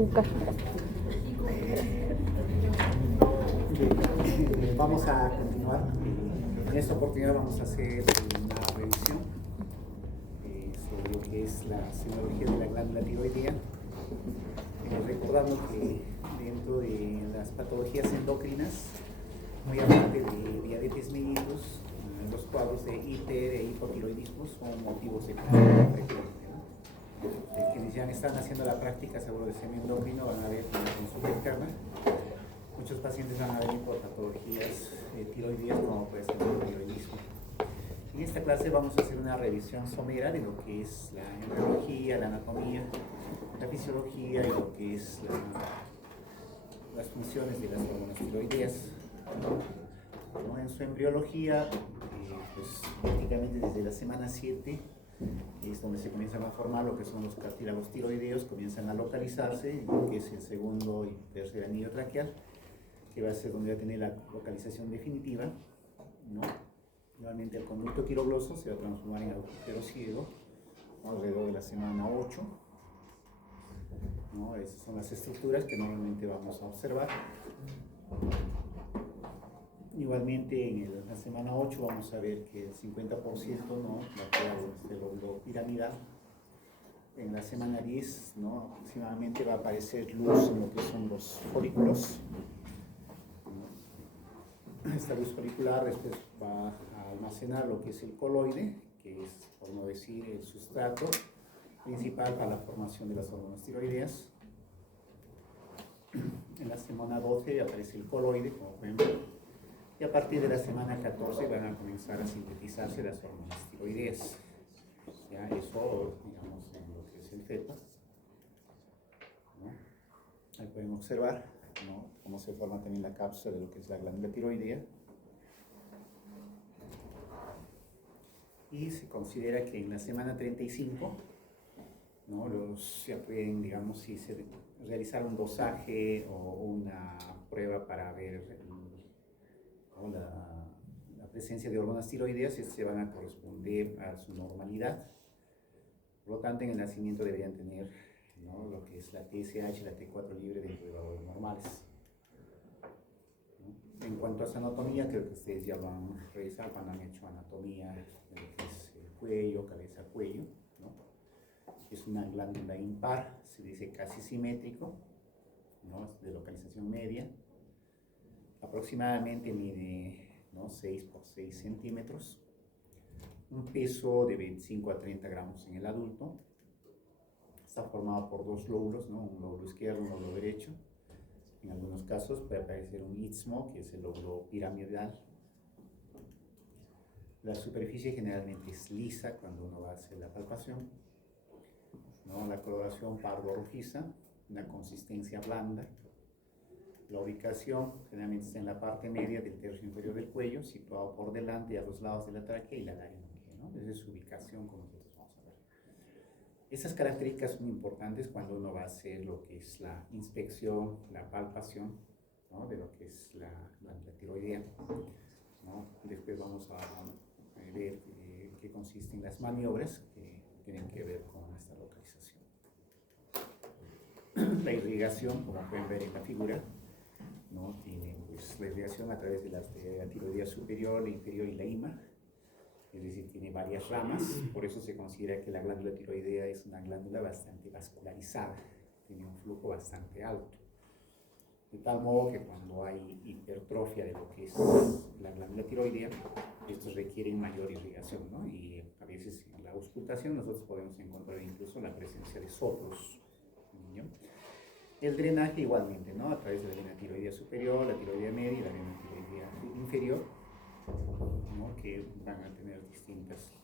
azúcar. Vamos a continuar. En esta oportunidad vamos a hacer una revisión sobre lo que es la semiología de la glándula tiroidea, recordando que dentro de las patologías endocrinas, muy aparte de diabetes mellitus, los cuadros de hiper e hipotiroidismo son motivos de consulta frecuente, ¿no? Quienes ya están haciendo la práctica seguro de semiendocrino van a ver en la consulta interna muchos pacientes van a venir por patologías tiroideas como puede ser el tiroidismo. En esta clase vamos a hacer una revisión somera de lo que es la embriología, la anatomía, la fisiología y lo que es las funciones de las hormonas tiroideas. ¿No? En su embriología, pues prácticamente desde la semana 7 es donde se comienzan a formar lo que son los cartílagos tiroideos, comienzan a localizarse, lo que es el segundo y tercer anillo traqueal, que va a ser donde va a tener la localización definitiva, ¿no? Nuevamente el conducto quirogloso se va a transformar en agujero ciego, ¿no? Alrededor de la semana 8, ¿no? Esas son las estructuras que normalmente vamos a observar. Igualmente en la semana 8 vamos a ver que el 50%, ¿no? Va a quedar este lóbulo piramidal. En la semana 10, ¿no? Aproximadamente va a aparecer luz en lo que son los folículos. Esta luz folicular después va a almacenar lo que es el coloide, que es, por no decir, el sustrato principal para la formación de las hormonas tiroideas. En la semana 12 aparece el coloide, como pueden ver, y a partir de la semana 14 van a comenzar a sintetizarse las hormonas tiroideas. Ya eso, digamos, en lo que es el feto, ¿no? Ahí pueden observar, ¿no? Cómo se forma también la cápsula de lo que es la glándula tiroidea. Y se considera que en la semana 35, ¿no? Ya pueden, digamos, si se realizar un dosaje o una prueba para ver ¿no? la presencia de hormonas tiroideas, se van a corresponder a su normalidad. Por lo tanto, en el nacimiento deberían tener, ¿no? Lo que es la TSH y la T4 libre dentro de valores normales. ¿No? En cuanto a su anatomía, creo que ustedes ya lo han revisado cuando han hecho anatomía de lo que es el cuello, cabeza, cuello, ¿no? Es una glándula impar, se dice casi simétrico, ¿no? De localización media. Aproximadamente mide, ¿no? 6 por 6 centímetros. Un peso de 25 a 30 gramos en el adulto. Está formado por dos lóbulos, ¿no? Un lóbulo izquierdo y un lóbulo derecho. En algunos casos puede aparecer un istmo, que es el lóbulo piramidal. La superficie generalmente es lisa cuando uno va a hacer la palpación, ¿no? La coloración pardo rojiza, una consistencia blanda. La ubicación generalmente está en la parte media del tercio inferior del cuello, situado por delante y a los lados de la tráquea y la laringe, ¿no? Esa es su ubicación, como nosotros vamos a ver. Esas características son importantes cuando uno va a hacer lo que es la inspección, la palpación, ¿no? De lo que es la tiroidea, ¿no? Después vamos a ver qué consisten las maniobras que tienen que ver con esta localización. La irrigación, como pueden ver en la figura, ¿no? Tiene pues, la irrigación a través de la tiroidea superior, la inferior y la ima, es decir, tiene varias ramas, por eso se considera que la glándula tiroidea es una glándula bastante vascularizada, tiene un flujo bastante alto, de tal modo que cuando hay hipertrofia de lo que es la glándula tiroidea, estos requieren mayor irrigación, ¿no? Y a veces en la auscultación nosotros podemos encontrar incluso la presencia de soplos, ¿no? El drenaje igualmente, ¿no? A través de la vena tiroidea superior, la tiroidea media y la vena tiroidea inferior, ¿no? Que van a tener distintas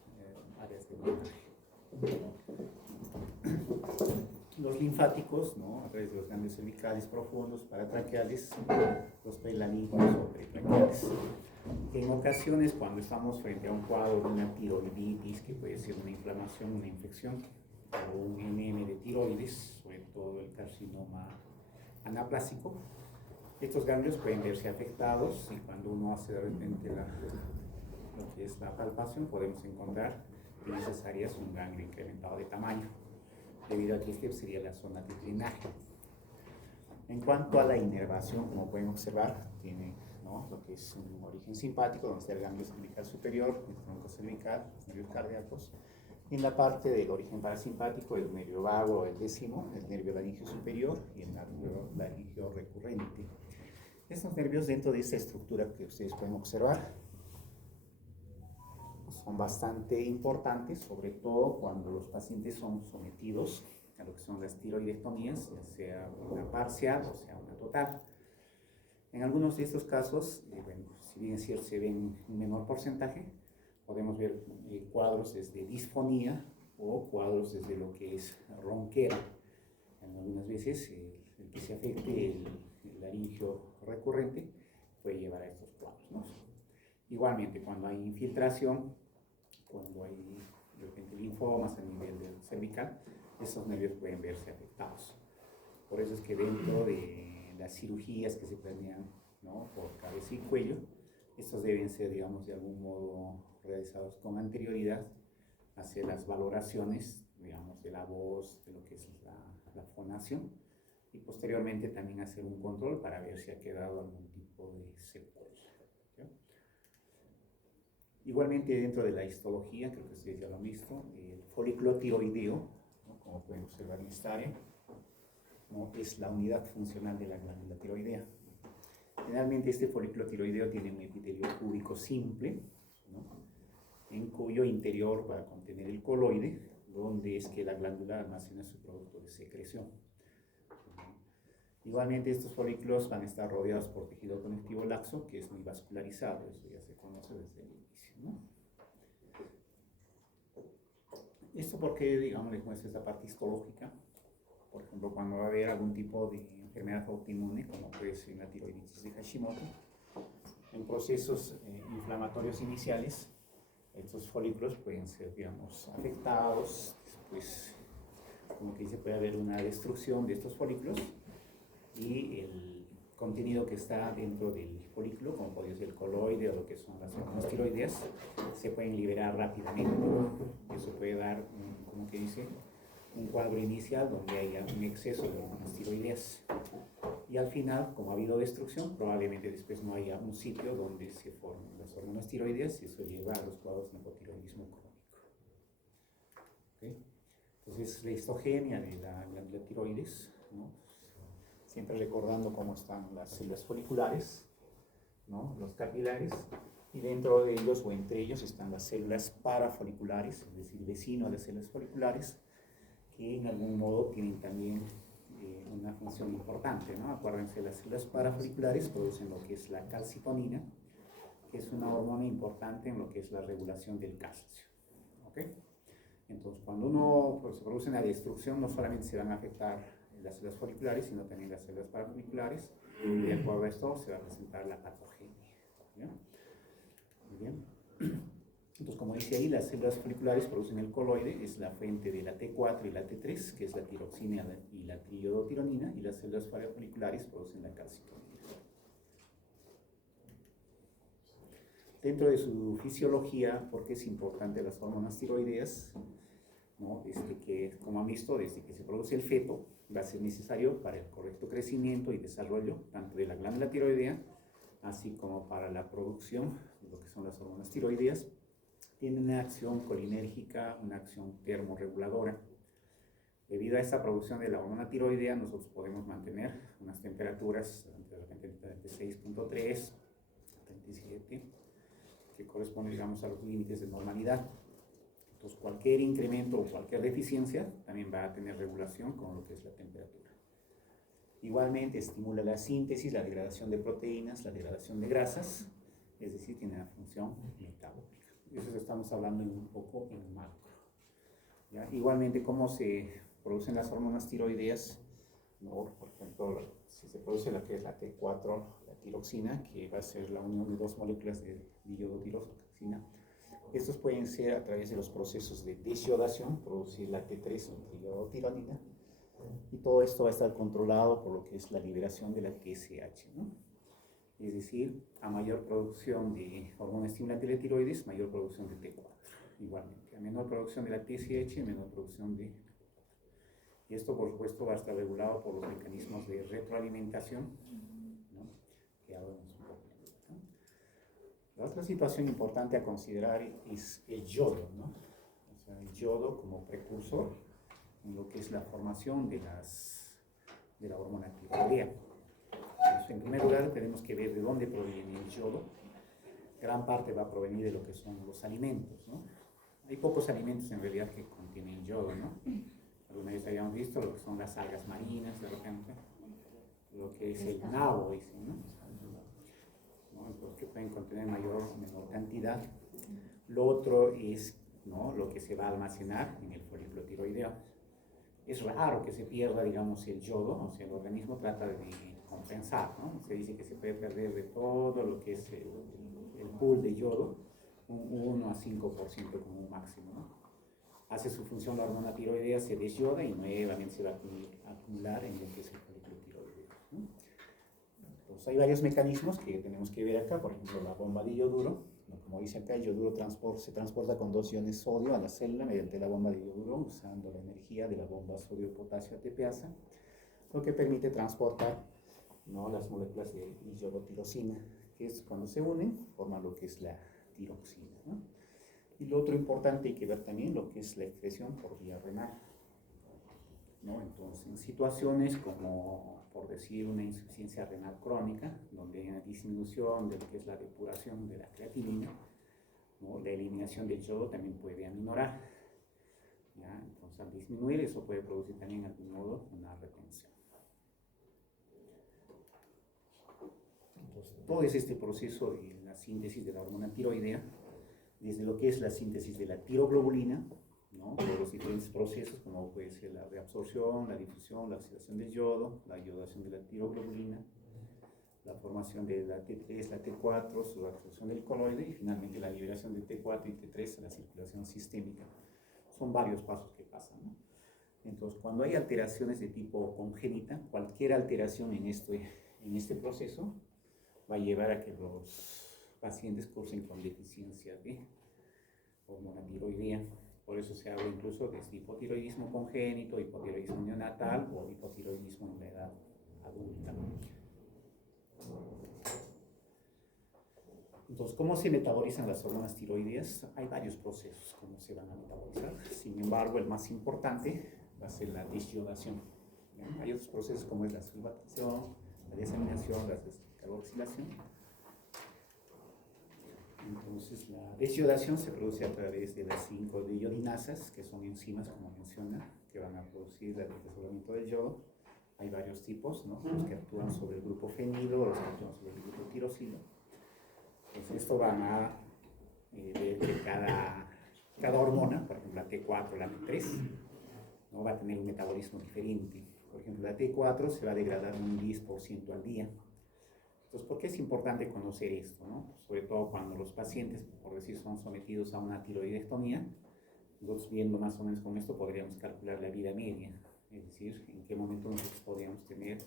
áreas de drenaje. Los linfáticos, ¿no? A través de los ganglios cervicales profundos, paratraqueales, los prelamínicos o pretraqueales. Que en ocasiones, cuando estamos frente a un cuadro de una tiroiditis, que puede ser una inflamación, una infección, o un MM de tiroides, sobre todo el carcinoma anaplásico, estos ganglios pueden verse afectados y cuando uno hace de repente lo que es la palpación, podemos encontrar en esas áreas un ganglio incrementado de tamaño, debido a que este sería la zona de drenaje. En cuanto a la inervación, como pueden observar, tiene, ¿no?, lo que es un origen simpático, donde está el ganglio cervical superior, el tronco cervical, los nervios cardíacos. En la parte del origen parasimpático, el nervio vago, el décimo, el nervio laringio superior y el nervio laringio recurrente. Estos nervios, dentro de esta estructura que ustedes pueden observar, son bastante importantes, sobre todo cuando los pacientes son sometidos a lo que son las tiroidectomías, ya sea una parcial o sea una total. En algunos de estos casos, bueno, si bien es cierto, se ven un menor porcentaje, podemos ver cuadros desde disfonía o cuadros desde lo que es ronquera. En algunas veces el que se afecte el laringio recurrente puede llevar a estos cuadros, ¿no? Igualmente, cuando hay infiltración, cuando hay de repente linfomas a nivel del cervical, estos nervios pueden verse afectados. Por eso es que dentro de las cirugías que se planean, ¿no?, por cabeza y cuello, estos deben ser, digamos, de algún modo realizados con anterioridad, hacer las valoraciones, digamos, de la voz, de lo que es la fonación, y posteriormente también hacer un control para ver si ha quedado algún tipo de secuela. ¿Sí? Igualmente, dentro de la histología, creo que ustedes ya lo han visto, el folículo tiroideo, ¿no?, como pueden observar en esta área, ¿no?, es la unidad funcional de la glándula tiroidea. Generalmente este folículo tiroideo tiene un epitelio cúbico simple, ¿no?, en cuyo interior va a contener el coloide, donde es que la glándula almacena su producto de secreción. Igualmente estos folículos van a estar rodeados por tejido conectivo laxo, que es muy vascularizado, eso ya se conoce desde el inicio, ¿no? Esto porque, digamos, les muestra esta parte histológica. Por ejemplo, cuando va a haber algún tipo de enfermedad autoinmune, como puede ser la tiroiditis de Hashimoto, en procesos inflamatorios iniciales, estos folículos pueden ser, digamos, afectados. Después, como que dice, puede haber una destrucción de estos folículos y el contenido que está dentro del folículo, como puede ser el coloide o lo que son las hormonas tiroideas, se pueden liberar rápidamente. Eso puede dar, como que dice, un cuadro inicial donde haya un exceso de hormonas tiroideas. Y al final, como ha habido destrucción, probablemente después no haya un sitio donde se formen las hormonas tiroideas y eso lleva a los cuadros de hipotiroidismo crónico. ¿Okay? Entonces, la histogenia de la glándula tiroides, ¿no?, siempre recordando cómo están las células foliculares, ¿no?, los capilares, y dentro de ellos o entre ellos están las células parafoliculares, es decir, vecino a las células foliculares, que en algún modo tienen también una función importante, ¿no? Acuérdense, las células parafoliculares producen lo que es la calcitonina, que es una hormona importante en lo que es la regulación del calcio. ¿Okay? Entonces, cuando se produce una destrucción, no solamente se van a afectar las células foliculares, sino también las células parafoliculares, y de acuerdo a esto se va a presentar la patogenia. ¿Bien? Muy bien. Entonces, como dice ahí, las células foliculares producen el coloide, es la fuente de la T4 y la T3, que es la tiroxina y la triiodotironina, y las células parafoliculares producen la calcitonina. Dentro de su fisiología, ¿por qué es importante las hormonas tiroideas? ¿No? Que, como han visto, desde que se produce el feto, va a ser necesario para el correcto crecimiento y desarrollo, tanto de la glándula tiroidea, así como para la producción de lo que son las hormonas tiroideas. Tiene una acción colinérgica, una acción termorreguladora. Debido a esta producción de la hormona tiroidea, nosotros podemos mantener unas temperaturas de repente de 36.3, 37, que corresponde, digamos, a los límites de normalidad. Entonces, cualquier incremento o cualquier deficiencia también va a tener regulación con lo que es la temperatura. Igualmente, estimula la síntesis, la degradación de proteínas, la degradación de grasas, es decir, tiene una función metabólica. Eso estamos hablando un poco en macro. ¿Ya? Igualmente, cómo se producen las hormonas tiroideas, ¿no? Por ejemplo, si se produce la que es la T4, la tiroxina, que va a ser la unión de dos moléculas de diodotiroxina. Estos pueden ser a través de los procesos de desiodación, producir la T3 o triodotironina, y todo esto va a estar controlado por lo que es la liberación de la TSH, ¿no? Es decir, a mayor producción de hormona estimulante de tiroides, mayor producción de T4. Igualmente, a menor producción de la TSH, menor producción de... Y esto, por supuesto, va a estar regulado por los mecanismos de retroalimentación, ¿no? Que hablamos un poco, ¿no? La otra situación importante a considerar es el yodo, ¿no? O sea, el yodo como precursor en lo que es la formación de la hormona tiroidea. Entonces, en primer lugar, tenemos que ver de dónde proviene el yodo. Gran parte va a provenir de lo que son los alimentos, ¿no? Hay pocos alimentos en realidad que contienen yodo, ¿no? Alguna vez habíamos visto lo que son las algas marinas, de repente, lo que es el nabo, dicen, ¿no? Entonces, que pueden contener mayor o menor cantidad. Lo otro es, ¿no?, lo que se va a almacenar en el folículo tiroideo. Es raro que se pierda, digamos, el yodo, o sea, el organismo trata de compensar, ¿no? Se dice que se puede perder de todo lo que es el pool de yodo, un 1 a 5% como un máximo, ¿no? Hace su función la hormona tiroidea, se desyoda y nuevamente se va a acumular en lo que es el folículo tiroideo, ¿no? Entonces hay varios mecanismos que tenemos que ver acá, por ejemplo la bomba de yoduro, ¿no? Como dice acá, el yoduro se transporta con 2 iones sodio a la célula mediante la bomba de yoduro, usando la energía de la bomba sodio-potasio ATPasa, lo que permite transportar, ¿no?, las moléculas de iodotirosina, que es cuando se unen, forman lo que es la tiroxina, ¿no? Y lo otro importante hay que ver también lo que es la excreción por vía renal, ¿no? Entonces, en situaciones como, por decir, una insuficiencia renal crónica, donde hay una disminución de lo que es la depuración de la creatinina, ¿no?, la eliminación del yodo también puede aminorar, ¿ya? Entonces, al disminuir, eso puede producir también, de algún modo, una retención. Entonces, todo es este proceso de la síntesis de la hormona tiroidea, desde lo que es la síntesis de la tiroglobulina, ¿no?, de los diferentes procesos, como puede ser la reabsorción, la difusión, la oxidación del yodo, la iodación de la tiroglobulina, la formación de la T3, la T4, su absorción del coloide y finalmente la liberación de T4 y T3 a la circulación sistémica. Son varios pasos que pasan, ¿no? Entonces, cuando hay alteraciones de tipo congénita, cualquier alteración en este proceso va a llevar a que los pacientes cursen con deficiencia de hormona tiroidea. Por eso se habla incluso de hipotiroidismo congénito, hipotiroidismo neonatal o hipotiroidismo en la edad adulta. Entonces, ¿cómo se metabolizan las hormonas tiroideas? Hay varios procesos cómo se van a metabolizar. Sin embargo, el más importante va a ser la disyodación. Hay otros procesos como es la solvatación, la desaminación, la descarboxilación. Entonces, la desyodación se produce a través de las 5 iodinasas, que son enzimas, como menciona, que van a producir el desasolamiento del yodo. Hay varios tipos, ¿no?, los que actúan sobre el grupo fenilo, los que actúan sobre el grupo tirosilo. Entonces, esto van a ver que cada hormona, por ejemplo la T4, la T3, ¿no?, va a tener un metabolismo diferente. Por ejemplo, la T4 se va a degradar un 10% al día. Entonces, ¿por qué es importante conocer esto, ¿no? Sobre todo cuando los pacientes, por decir, son sometidos a una tiroidectomía. Nosotros, viendo más o menos con esto, podríamos calcular la vida media, es decir, en qué momento nosotros podríamos tener,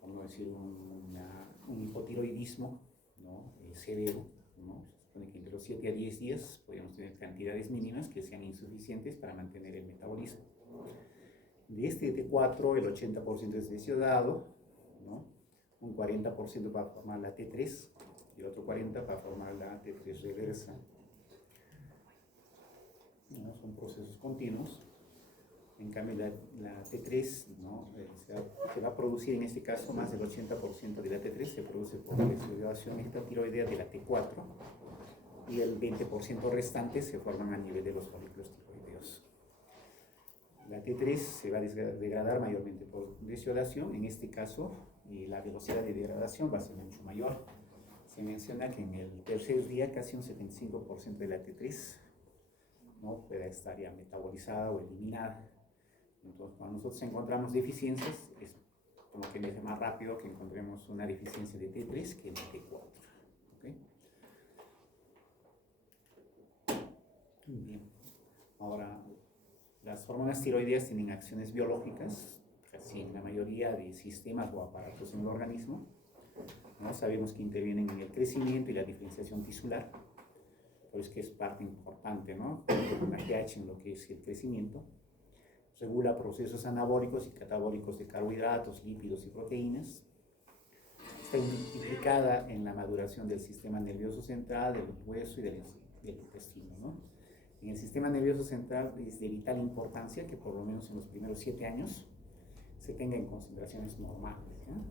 vamos a decir, un hipotiroidismo, ¿no?, severo, ¿no? Se supone que entre los 7 a 10 días podríamos tener cantidades mínimas que sean insuficientes para mantener el metabolismo. De este T4, el 80% es desiodado, ¿no?, un 40% para formar la T3 y el otro 40% para formar la T3 reversa, ¿no? Son procesos continuos. En cambio, la T3, ¿no?, se va a producir en este caso más del 80% de la T3 se produce por la desyodación extratiroidea de la T4 y el 20% restante se forman a nivel de los folículos tiroideos. La T3 se va a degradar mayormente por desyodación. En este caso, la velocidad de degradación va a ser mucho mayor. Se menciona que en el tercer día casi un 75% de la T3, ¿no?, puede estar ya metabolizada o eliminada. Entonces, cuando nosotros encontramos deficiencias, es como que es más rápido que encontremos una deficiencia de T3 que de T4. ¿Okay? Bien. Ahora, las hormonas tiroideas tienen acciones biológicas, casi en la mayoría de sistemas o aparatos en el organismo, ¿no? Sabemos que intervienen en el crecimiento y la diferenciación tisular, pues que es parte importante, ¿no?, en lo que es el crecimiento. regula procesos anabólicos y catabólicos de carbohidratos, lípidos y proteínas. Está implicada en la maduración del sistema nervioso central, del hueso y del intestino, ¿no? En el sistema nervioso central es de vital importancia que por lo menos en los primeros 7 años se tenga en concentraciones normales, ¿no?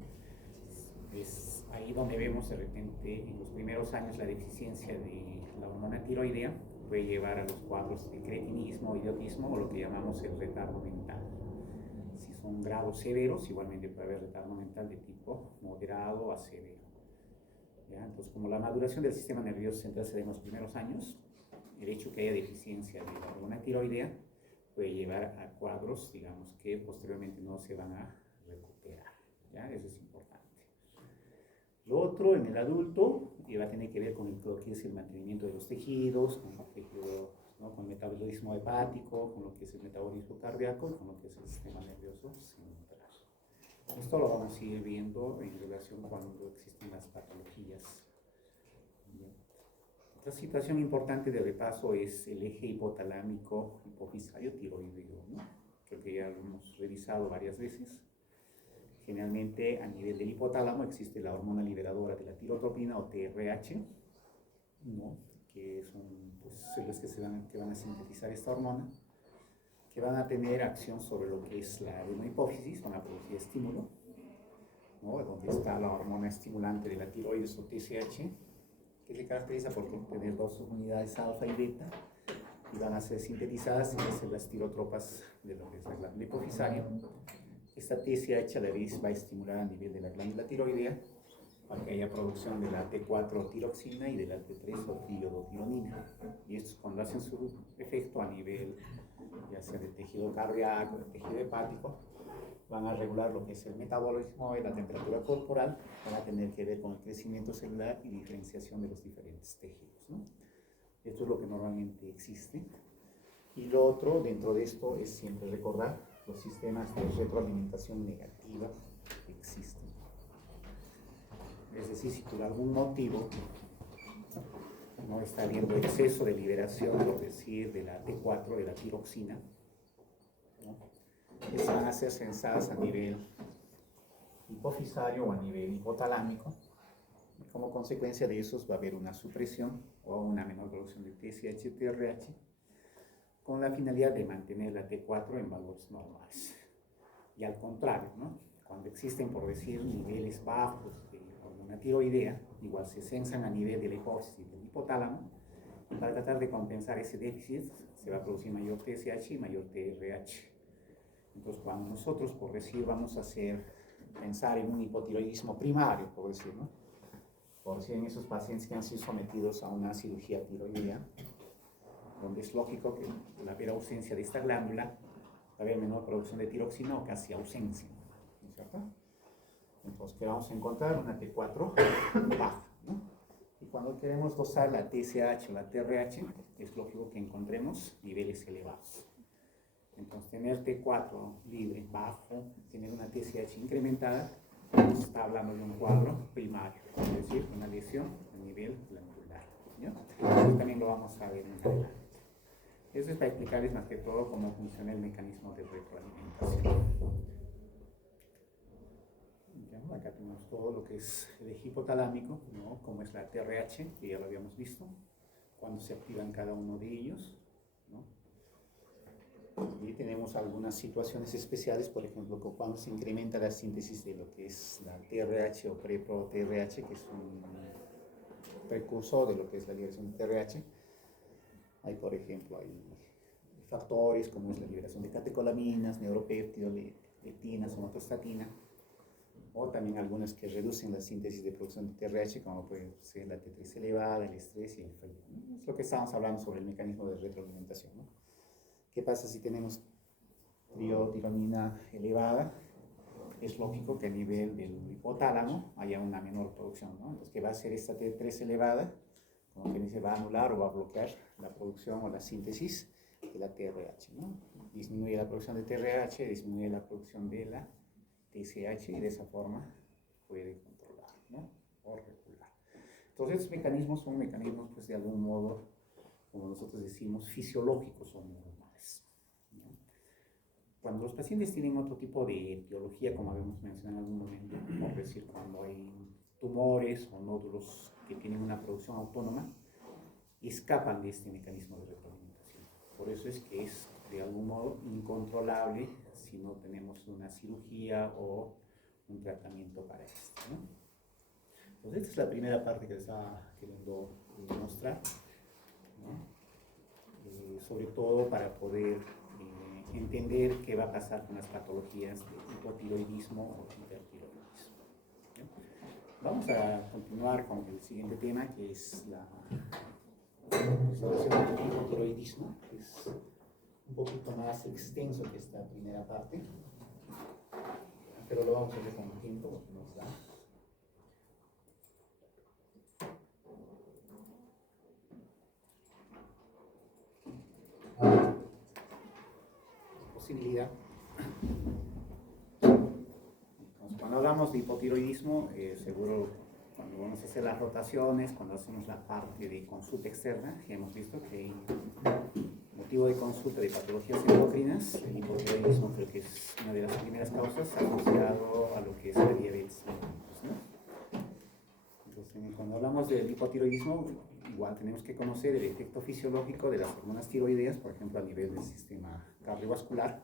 Es ahí donde vemos de repente en los primeros años la deficiencia de la hormona tiroidea puede llevar a los cuadros de cretinismo, idiotismo o lo que llamamos el retardo mental. Si son grados severos, igualmente puede haber retardo mental de tipo moderado a severo. ¿Ya? Entonces, como la maduración del sistema nervioso central se da en los primeros años, el hecho que haya deficiencia de la hormona tiroidea puede llevar a cuadros, digamos, que posteriormente no se van a recuperar. ¿Ya? Eso es importante. Lo otro, en el adulto, va a tener que ver con lo que es el mantenimiento de los tejidos, con el tejido, ¿no? Con el metabolismo hepático, con lo que es el metabolismo cardíaco y con lo que es el sistema nervioso central. Esto lo vamos a ir viendo en relación cuando existen las patologías. Bien. Otra situación importante de repaso es el eje hipotalámico hipofisario tiroideo, ¿no? Creo que ya lo hemos revisado varias veces. Generalmente a nivel del hipotálamo existe la hormona liberadora de la tirotropina o TRH, ¿no? Que son pues, células que van a sintetizar esta hormona, que van a tener acción sobre lo que es la adenohipófisis, van a producir estímulo, ¿no? Donde está la hormona estimulante de la tiroides o TSH, que se caracteriza por tener 2 unidades alfa y beta, y van a ser sintetizadas en las células tirotropas de lo que es la glándula hipofisaria. Esta TSH a la vez va a estimular a nivel de la glándula tiroidea para que haya producción de la T4 tiroxina y de la T3 o triodotironina. Y estos, cuando hacen su efecto a nivel ya sea de tejido cardíaco, de tejido hepático, van a regular lo que es el metabolismo y la temperatura corporal, van a tener que ver con el crecimiento celular y diferenciación de los diferentes tejidos, ¿no? Esto es lo que normalmente existe. Y lo otro dentro de esto es siempre recordar los sistemas de retroalimentación negativa que existen. Es decir, si por algún motivo no está habiendo exceso de liberación, por decir, de la T4, de la tiroxina, ¿no? Que van a ser sensadas a nivel hipofisario o a nivel hipotalámico. Y como consecuencia de eso va a haber una supresión o una menor producción de TSH y TRH, con la finalidad de mantener la T4 en valores normales. Y al contrario, ¿no? Cuando existen, por decir, niveles bajos de hormona tiroidea, igual se sensan a nivel de la hipófisis y del hipotálamo, y para tratar de compensar ese déficit se va a producir mayor TSH y mayor TRH. Entonces, cuando nosotros, por decir, vamos a pensar en un hipotiroidismo primario, por decir, ¿no? Por decir, en esos pacientes que han sido sometidos a una cirugía tiroidea, donde es lógico que al haber ausencia de esta glándula, va a haber menor producción de tiroxina o casi ausencia, ¿no es cierto? Entonces, ¿qué vamos a encontrar? Una T4 baja, ¿no? Y cuando queremos dosar la TSH o la TRH, es lógico que encontremos niveles elevados. Entonces, tener T4 libre, bajo, tener una TSH incrementada, nos está hablando de un cuadro primario, es decir, una lesión a nivel glandular, ¿ya? Eso también lo vamos a ver en adelante. Eso es para explicarles más que todo cómo funciona el mecanismo de retroalimentación. ¿Ya? Acá tenemos todo lo que es el eje hipotalámico, ¿no? Como es la TRH, que ya lo habíamos visto, cuando se activan cada uno de ellos, ¿no? Y tenemos algunas situaciones especiales, por ejemplo, cuando se incrementa la síntesis de lo que es la TRH o prepo-TRH, que es un precursor de lo que es la liberación de TRH. Hay, por ejemplo, hay factores como es la liberación de catecolaminas, neuropéptidos, lectina, somatostatina, o también algunas que reducen la síntesis de producción de TRH, como puede ser la T3 elevada, el estrés y el frío. Es lo que estábamos hablando sobre el mecanismo de retroalimentación, ¿no? ¿Qué pasa si tenemos triotironina elevada? Es lógico que a nivel del hipotálamo haya una menor producción, ¿no? Entonces, ¿qué va a hacer esta T3 elevada? Como que dice, va a anular o va a bloquear la producción o la síntesis de la TRH, ¿no? Disminuye la producción de TRH, disminuye la producción de la TSH y de esa forma puede controlar, ¿no? O regular. Entonces, estos mecanismos son mecanismos, pues, de algún modo, como nosotros decimos, fisiológicos o normales, ¿no? cuando los pacientes tienen otro tipo de etiología, como habíamos mencionado en algún momento, por decir, cuando hay tumores o nódulos que tienen una producción autónoma, escapan de este mecanismo de retroalimentación. Por eso es que es de algún modo incontrolable si no tenemos una cirugía o un tratamiento para esto, ¿no? Entonces, esta es la primera parte que les estaba queriendo mostrar, ¿no? Sobre todo para poder entender qué va a pasar con las patologías de hipotiroidismo o hipertiroidismo, ¿no? Vamos a continuar con el siguiente tema, que es la presentación del hipotiroidismo, que es un poquito más extenso que esta primera parte, pero lo vamos a hacer con el tiempo, porque nos da. Posibilidad. Cuando hablamos de hipotiroidismo, seguro cuando vamos a hacer las rotaciones, cuando hacemos la parte de consulta externa, ya hemos visto que hay motivo de consulta de patologías endocrinas. El hipotiroidismo creo que es una de las primeras causas asociado a lo que es la diabetes, ¿no? Entonces, cuando hablamos del hipotiroidismo, igual tenemos que conocer el efecto fisiológico de las hormonas tiroideas, por ejemplo, a nivel del sistema cardiovascular,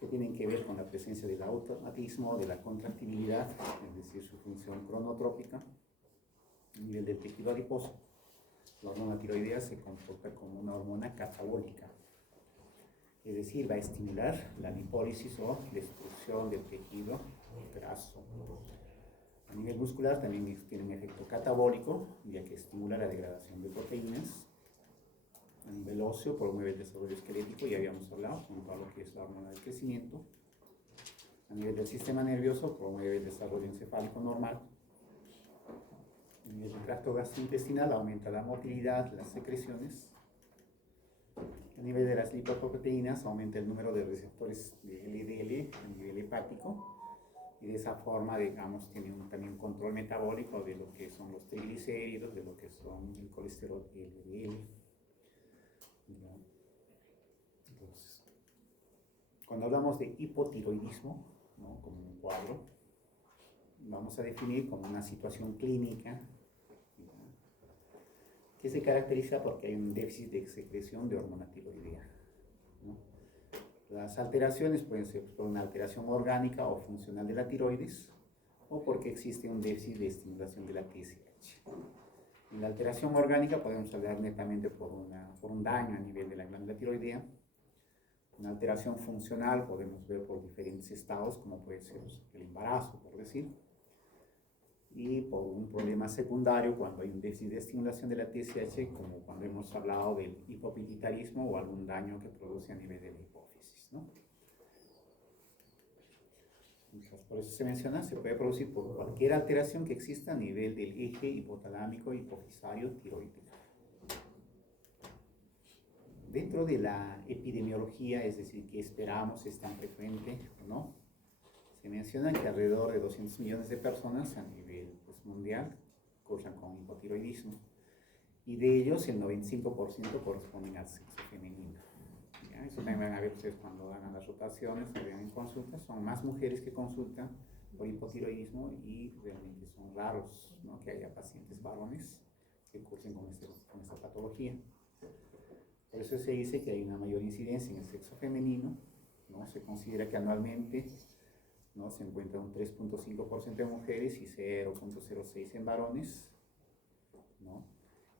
que tienen que ver con la presencia del automatismo, de la contractibilidad, es decir, su función cronotrópica, a nivel del tejido adiposo. La hormona tiroidea se comporta como una hormona catabólica, es decir, va a estimular la lipólisis o destrucción del tejido graso. A nivel muscular también tiene un efecto catabólico, ya que estimula la degradación de proteínas. A nivel óseo promueve el desarrollo esquelético, ya habíamos hablado, junto a lo que es la hormona del crecimiento. A nivel del sistema nervioso promueve el desarrollo encefálico normal. A nivel del tracto gastrointestinal aumenta la motilidad, las secreciones. A nivel de las lipoproteínas aumenta el número de receptores de LDL a nivel hepático. Y de esa forma, digamos, tiene también un control metabólico de lo que son los triglicéridos, de lo que son el colesterol LDL. Entonces, cuando hablamos de hipotiroidismo, ¿no?, como un cuadro, vamos a definir como una situación clínica, ¿no?, que se caracteriza porque hay un déficit de secreción de hormona tiroidea, ¿no? Las alteraciones pueden ser por una alteración orgánica o funcional de la tiroides, o porque existe un déficit de estimulación de la TSH. En la alteración orgánica podemos hablar netamente por un daño a nivel de la glándula tiroidea. Una alteración funcional podemos ver por diferentes estados, como puede ser el embarazo, por decir, y por un problema secundario cuando hay un déficit de estimulación de la TSH, como cuando hemos hablado del hipopituitarismo o algún daño que produce a nivel de la hipófisis, ¿no? Entonces, por eso se menciona, se puede producir por cualquier alteración que exista a nivel del eje hipotalámico hipofisario tiroideo. Dentro de la epidemiología, es decir, ¿qué esperamos? ¿Es tan frecuente o no? Se menciona que alrededor de 200 millones de personas a nivel mundial cursan con hipotiroidismo, y de ellos el 95% corresponden al sexo femenino. ¿Ya? Eso también van a ver ustedes cuando hagan las rotaciones o vean en consultas, son más mujeres que consultan por hipotiroidismo, y realmente son raros, ¿no?, que haya pacientes varones que cursen con esta patología. Por eso se dice que hay una mayor incidencia en el sexo femenino, ¿no? Se considera que anualmente, ¿no?, se encuentra un 3.5% de mujeres y 0.06% en varones, ¿no?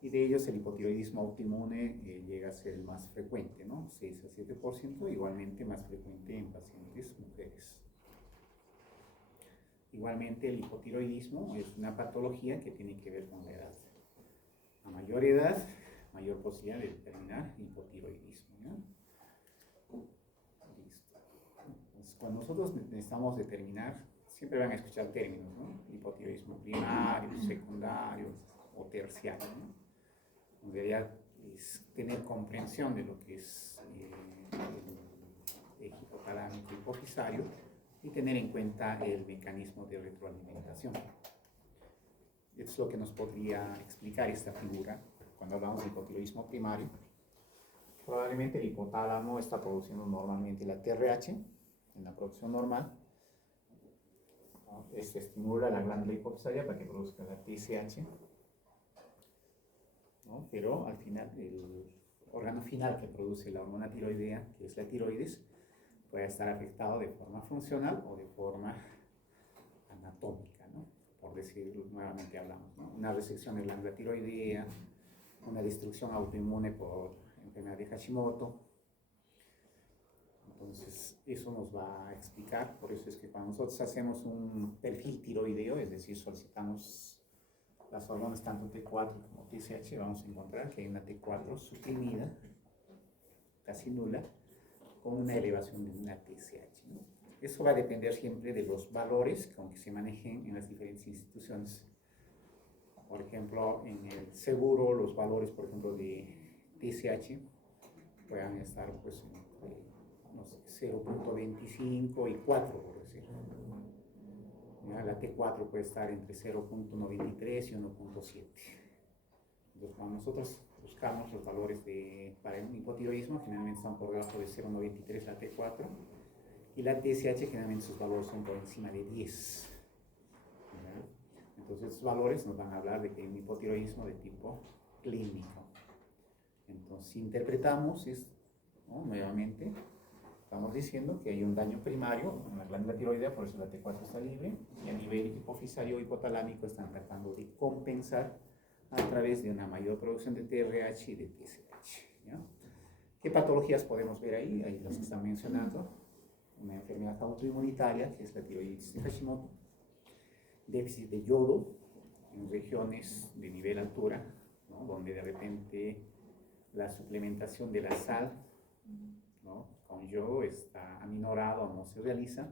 Y de ellos el hipotiroidismo autoinmune llega a ser el más frecuente, ¿no? 6 a 7%, igualmente más frecuente en pacientes mujeres. Igualmente el hipotiroidismo es una patología que tiene que ver con la edad. A mayor edad, mayor posibilidad de determinar hipotiroidismo, ¿no? Listo. Entonces, cuando nosotros necesitamos determinar, siempre van a escuchar términos, ¿no? Hipotiroidismo primario, secundario o terciario, ¿no? En realidad es tener comprensión de lo que es el hipotalámico hipofisario y tener en cuenta el mecanismo de retroalimentación. Es lo que nos podría explicar esta figura cuando hablamos de hipotiroidismo primario, Probablemente el hipotálamo está produciendo normalmente la TRH en la producción normal. ¿No? Este estimula la glándula hipofisaria para que produzca la TSH. ¿No? Pero al final, el órgano final que produce la hormona tiroidea, que es la tiroides, puede estar afectado de forma funcional o de forma anatómica, ¿no? Por decir, nuevamente hablamos, ¿no? Una resección de glándula tiroidea, una destrucción autoinmune por enfermedad de Hashimoto. Entonces, eso nos va a explicar, por eso es que cuando nosotros hacemos un perfil tiroideo, es decir, solicitamos las hormonas tanto T4 como TSH, vamos a encontrar que hay una T4 suprimida, casi nula, con una elevación de una TSH, ¿no? Eso va a depender siempre de los valores con que se manejen en las diferentes instituciones. Por ejemplo, en el seguro, los valores, por ejemplo, de TSH puedan estar pues, entre, no sé, 0.25 y 4, por decirlo. La T4 puede estar entre 0.93 y 1.7. Entonces, cuando nosotros buscamos los valores para un hipotiroidismo, generalmente están por debajo de 0.93 la T4 y la TSH generalmente sus valores son por encima de 10. Entonces, estos valores nos van a hablar de que hay un hipotiroidismo de tipo clínico. Entonces, si interpretamos esto, ¿no? Nuevamente, estamos diciendo que hay un daño primario en la glándula tiroidea, por eso la T4 está libre, y a nivel hipofisario o hipotalámico están tratando de compensar a través de una mayor producción de TRH y de TSH. ¿Ya? ¿Qué patologías podemos ver ahí? Ahí las están mencionando. Una enfermedad autoinmunitaria, que es la tiroiditis de Hashimoto, déficit de yodo en regiones de nivel altura, ¿no? Donde de repente la suplementación de la sal, ¿no? Con yodo está aminorado o no se realiza.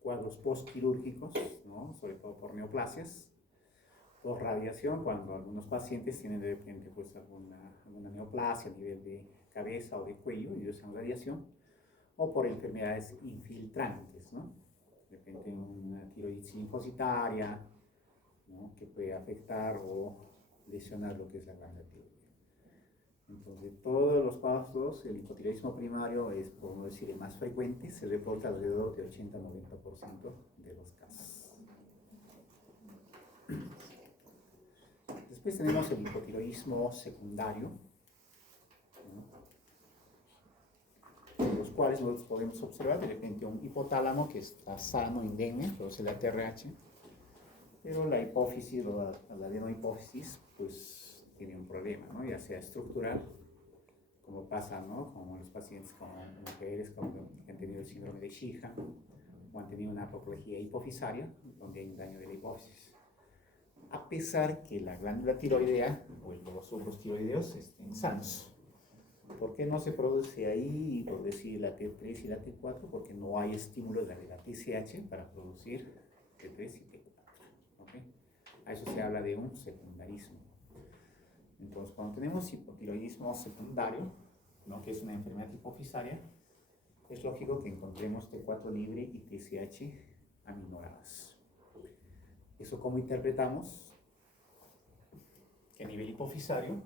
Cuadros postquirúrgicos, ¿no? Sobre todo por neoplasias. Por radiación, cuando algunos pacientes tienen de repente pues, alguna neoplasia a nivel de cabeza o de cuello y usan radiación. O por enfermedades infiltrantes, ¿no? De repente una tiroiditis linfocitaria, ¿no? Que puede afectar o lesionar lo que es la glándula tiroidea. Entonces, de todos los casos, el hipotiroidismo primario es, por no decir, el más frecuente, se reporta alrededor del 80-90% de los casos. Después tenemos el hipotiroidismo secundario, ¿no? Los cuales nosotros podemos observar de repente un hipotálamo que está sano, indemne, produce la TRH, pero la hipófisis o la adenohipófisis, pues tiene un problema, ¿no? Ya sea estructural, como pasa, ¿no? Como los pacientes con mujeres que han tenido el síndrome de Sheehan o han tenido una apoplejía hipofisaria, donde hay un daño de la hipófisis. A pesar que la glándula tiroidea o los sucros tiroideos estén sanos. ¿Por qué no se produce ahí, por decir, la T3 y la T4? Porque no hay estímulo de la TSH para producir T3 y T4. ¿Okay? A eso se habla de un secundarismo. Entonces, cuando tenemos hipotiroidismo secundario, ¿no? Que es una enfermedad hipofisaria, es lógico que encontremos T4 libre y TSH aminoradas. ¿Eso cómo interpretamos? Que a nivel hipofisario,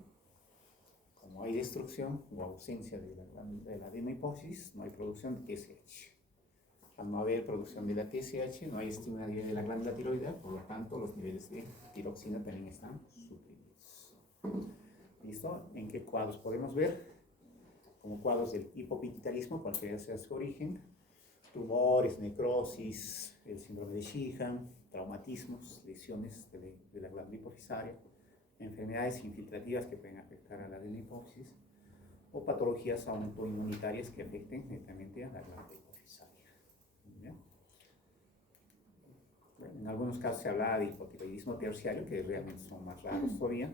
como hay destrucción o ausencia de la adenohipófisis, no hay producción de TSH. Al no haber producción de la TSH, no hay estímulo de la glándula tiroidea, por lo tanto, los niveles de tiroxina también están suprimidos. ¿Listo? ¿En qué cuadros podemos ver? Como cuadros del hipopituitarismo, cualquiera sea su origen, tumores, necrosis, el síndrome de Sheehan, traumatismos, lesiones de la glándula hipofisaria, enfermedades infiltrativas que pueden afectar a la adenohipófisis o patologías autoinmunitarias que afecten directamente a la glándula hipofisaria. ¿Bien? Bueno, en algunos casos se habla de hipotiroidismo terciario, que realmente son más raros todavía,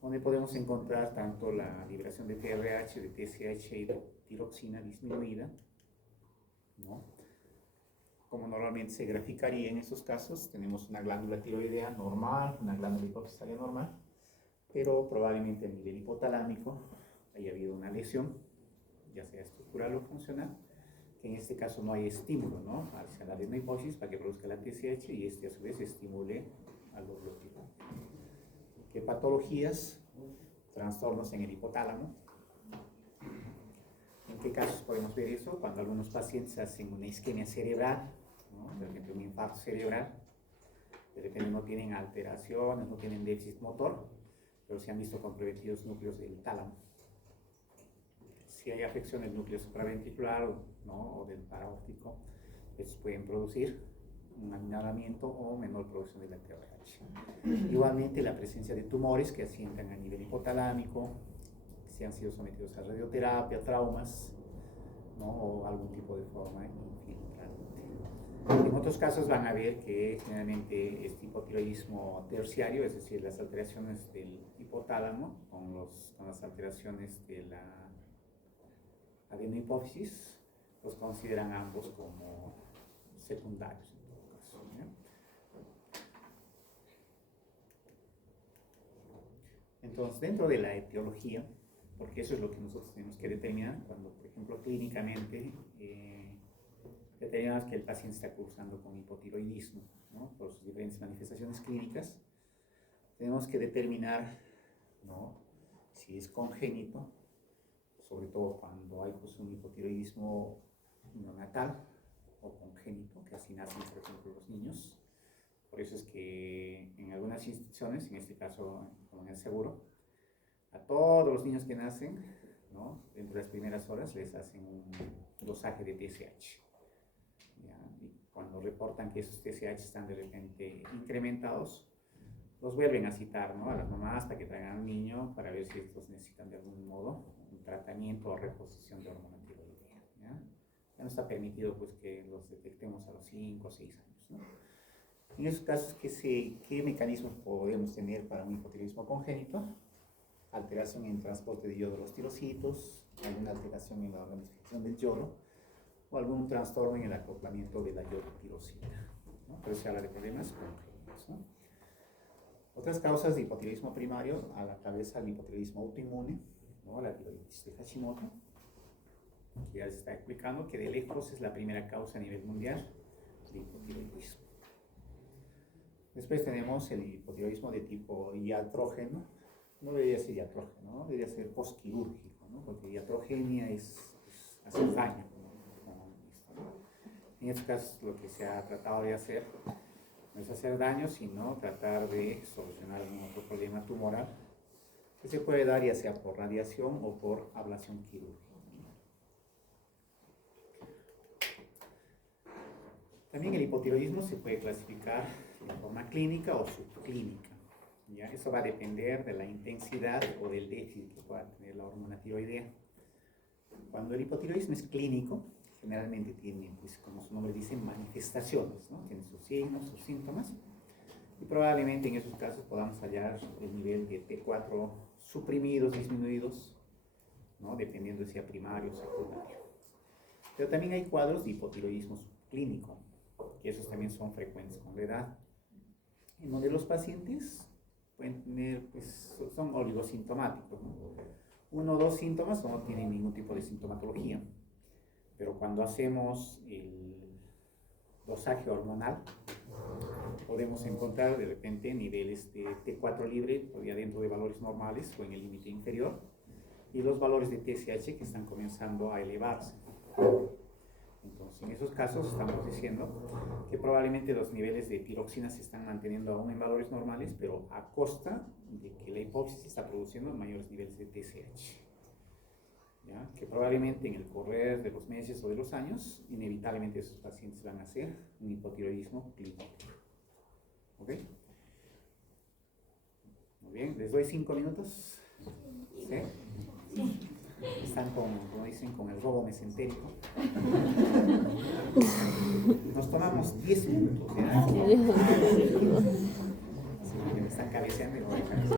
donde podemos encontrar tanto la liberación de TRH, de TSH y de tiroxina disminuida, ¿no? Como normalmente se graficaría en estos casos, tenemos una glándula tiroidea normal, una glándula hipofisaria normal, pero probablemente a nivel hipotalámico haya habido una lesión, ya sea estructural o funcional, que en este caso no hay estímulo, ¿no? Hacia la adenohipófisis para que produzca la TSH y este a su vez estimule a los tiroides. ¿Qué patologías? Trastornos en el hipotálamo, ¿En qué casos podemos ver eso? Cuando algunos pacientes hacen una isquemia cerebral, ¿no? De repente un infarto cerebral, de repente no tienen alteraciones, no tienen déficit motor, pero se han visto comprometidos núcleos del tálamo. Si hay afección del núcleo supraventricular, ¿no? O del paraórtico, estos pueden producir un aminoramiento o menor producción de la TRH. Igualmente, la presencia de tumores que asientan a nivel hipotalámico, si han sido sometidos a radioterapia, traumas, ¿no? O algún tipo de forma infiltrante. En otros casos van a ver que generalmente este hipotiroidismo terciario, es decir, las alteraciones del hipotálamo con las alteraciones de la adenohipófisis, los consideran ambos como secundarios en todo caso, ¿no? Entonces, dentro de la etiología, porque eso es lo que nosotros tenemos que determinar cuando, por ejemplo, clínicamente determinamos que el paciente está cursando con hipotiroidismo, ¿no? Por sus diferentes manifestaciones clínicas, tenemos que determinar, ¿no? Si es congénito, sobre todo cuando hay pues, un hipotiroidismo neonatal o congénito, que así nacen, por ejemplo, los niños. Por eso es que en algunas instituciones, en este caso como en el seguro, a todos los niños que nacen, ¿no? Dentro de las primeras horas les hacen un dosaje de TSH. ¿Ya? Y cuando reportan que esos TSH están de repente incrementados, los vuelven a citar, ¿no? A las mamás para que traigan al niño para ver si estos necesitan de algún modo un tratamiento o reposición de hormona tiroidea. Ya no está permitido pues, que los detectemos a los 5 o 6 años, ¿no? En esos casos, ¿qué mecanismos podemos tener para un hipotiroidismo congénito? Alteración en el transporte de yodo de los tirocitos, alguna alteración en la organización del yodo o algún trastorno en el acoplamiento de la yodotirosina, ¿no? Pero se habla de problemas congénitos, ¿no? Otras causas de hipotiroidismo primario, a la cabeza el hipotiroidismo autoinmune, ¿no? La tiroiditis de Hashimoto, que ya se está explicando que de lejos es la primera causa a nivel mundial de hipotiroidismo. Después tenemos el hipotiroidismo de tipo iatrógeno. No debería ser iatrógeno, ¿no? Debería ser postquirúrgico, ¿no? Porque iatrogenia es hacer daño, ¿no? En estos casos lo que se ha tratado de hacer no es hacer daño, sino tratar de solucionar algún otro problema tumoral que se puede dar ya sea por radiación o por ablación quirúrgica. También el hipotiroidismo se puede clasificar de forma clínica o subclínica. ¿Ya? Eso va a depender de la intensidad o del déficit que pueda tener la hormona tiroidea. Cuando el hipotiroidismo es clínico, generalmente tiene, pues, como su nombre dice, manifestaciones, ¿no? Tiene sus signos, sus síntomas, y probablemente en esos casos podamos hallar el nivel de T4 suprimidos, disminuidos, ¿no? Dependiendo de si sea primario o secundario. Pero también hay cuadros de hipotiroidismo subclínico, que esos también son frecuentes con la edad, en donde los pacientes pueden tener, pues, son oligosintomáticos, ¿no? 1 o 2 síntomas o no tienen ningún tipo de sintomatología. Pero cuando hacemos el dosaje hormonal, podemos encontrar de repente niveles de T4 libre, todavía dentro de valores normales o en el límite inferior, y los valores de TSH que están comenzando a elevarse. Entonces, en esos casos estamos diciendo que probablemente los niveles de tiroxina se están manteniendo aún en valores normales, pero a costa de que la hipófisis está produciendo mayores niveles de TSH. ¿Ya? Que probablemente en el correr de los meses o de los años, inevitablemente esos pacientes van a hacer un hipotiroidismo clínico. ¿Ok? Muy bien, les doy 5 minutos. ¿Sí? Están como dicen, con el robo mesentérico. Nos tomamos 10 minutos. ¿Ya? Sí, me están cabeceando y no voy a cabecear.